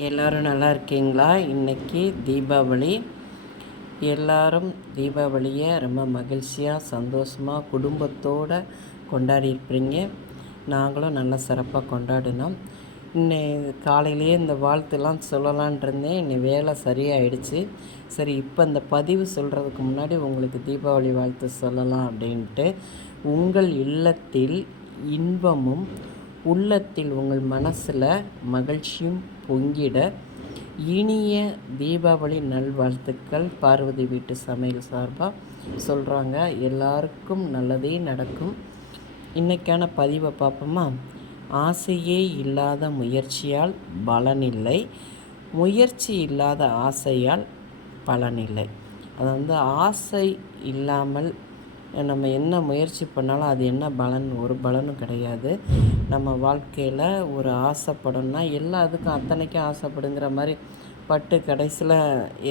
எல்லோரும் நல்லா இருக்கீங்களா? இன்றைக்கி தீபாவளி. எல்லோரும் தீபாவளியை ரொம்ப மகிழ்ச்சியாக சந்தோஷமாக குடும்பத்தோடு கொண்டாடியிருப்பீங்க. நாங்களும் நல்லா சிறப்பாக கொண்டாடினோம். காலையிலேயே இந்த வாழ்த்துலாம் சொல்லலான் இருந்தேன். இன்னைக்கு வேலை சரியாயிடுச்சு. சரி, இப்போ இந்த பதிவு சொல்கிறதுக்கு முன்னாடி உங்களுக்கு தீபாவளி வாழ்த்து சொல்லலாம் அப்படின்ட்டு. உங்கள் இல்லத்தில் இன்பமும் உள்ளத்தில் உங்கள் மனசில் மகிழ்ச்சியும் பொங்கிட இனிய தீபாவளி நல்வாழ்த்துக்கள் பார்வதி வீட்டு சமையல் சார்பாக சொல்கிறாங்க. எல்லாருக்கும் நல்லதே நடக்கும். இன்றைக்கான பதிவை பார்ப்போமா? ஆசையே இல்லாத முயற்சியால் பலனில்லை, முயற்சி இல்லாத ஆசையால் பலனில்லை. அது வந்து ஆசை இல்லாமல் நம்ம என்ன முயற்சி பண்ணாலும் அது என்ன பலன்? ஒரு பலனும் கிடையாது. நம்ம வாழ்க்கையில் ஒரு ஆசைப்படணும்னா எல்லாத்துக்கும் அத்தனைக்கும் ஆசைப்படுங்கிற மாதிரி பட்டு கடைசியில்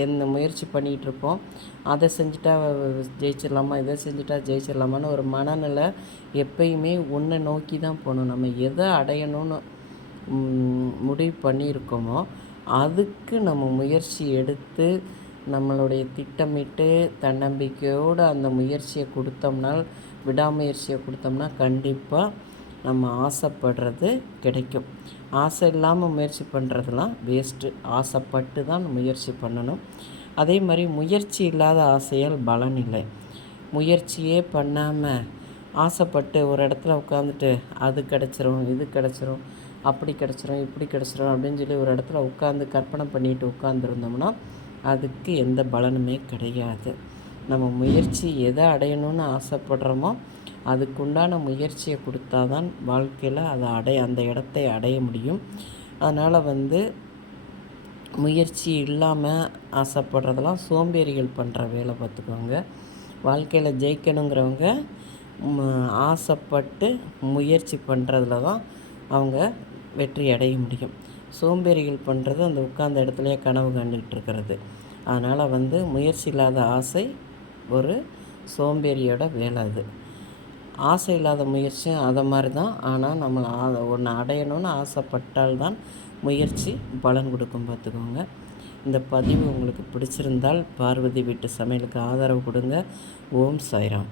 என்ன முயற்சி பண்ணிகிட்ருப்போம். அதை செஞ்சுட்டா ஜெயிச்சிடலாமா, இதை செஞ்சுட்டா ஜெயிச்சிடலாமான்னு ஒரு மனநிலை எப்பயுமே ஒன்றை நோக்கி தான் போகணும். நம்ம எதை அடையணும்னு முடிவு பண்ணியிருக்கோமோ அதுக்கு நம்ம முயற்சி எடுத்து நம்மளுடைய திட்டமிட்டு தன்னம்பிக்கையோடு அந்த முயற்சியை கொடுத்தோம்னால், விடாமுயற்சியை கொடுத்தோம்னா கண்டிப்பாக நம்ம ஆசைப்படுறது கிடைக்கும். ஆசை இல்லாமல் முயற்சி பண்ணுறதுலாம் வேஸ்ட்டு. ஆசைப்பட்டு தான் முயற்சி பண்ணணும். அதே மாதிரி முயற்சி இல்லாத ஆசையால் பலன் இல்லை. முயற்சியே பண்ணாமல் ஆசைப்பட்டு ஒரு இடத்துல உட்காந்துட்டு அது கிடச்சிரும், இது கிடச்சிரும், அப்படி கிடச்சிரும், இப்படி கிடச்சிரும் அப்படின்னு சொல்லி ஒரு இடத்துல உட்காந்து கற்பனை பண்ணிட்டு உட்காந்துருந்தோம்னா அதுக்கு எந்த பலனுமே கிடையாது. நம்ம முயற்சி எதை அடையணும்னு ஆசைப்படுறோமோ அதுக்குண்டான முயற்சியை கொடுத்தா தான் வாழ்க்கையில் அதை அந்த இடத்தை அடைய முடியும். அதனால் முயற்சி இல்லாமல் ஆசைப்படுறதெல்லாம் சோம்பேறிகள் பண்ணுற வேலை பார்த்துக்கோங்க. வாழ்க்கையில் ஜெயிக்கணுங்கிறவங்க ஆசைப்பட்டு முயற்சி பண்ணுறதுல தான் அவங்க வெற்றி அடைய முடியும். சோம்பேறிகள் பண்ணுறது அந்த உட்கார்ந்த இடத்துலையே கனவு கண்டுகிட்டு இருக்கிறது. அதனால் முயற்சி இல்லாத ஆசை ஒரு சோம்பேறியோட வேலை. அது ஆசை இல்லாத முயற்சியும் அதை மாதிரி தான். ஆனால் நம்ம ஒன்று அடையணும்னு ஆசைப்பட்டால்தான் முயற்சி பலன் கொடுக்கும் பார்த்துக்கோங்க. இந்த பதிவு உங்களுக்கு பிடிச்சிருந்தால் பார்வதி வீட்டு சமையலுக்கு ஆதரவு கொடுங்க. ஓம் சாய்ராம்.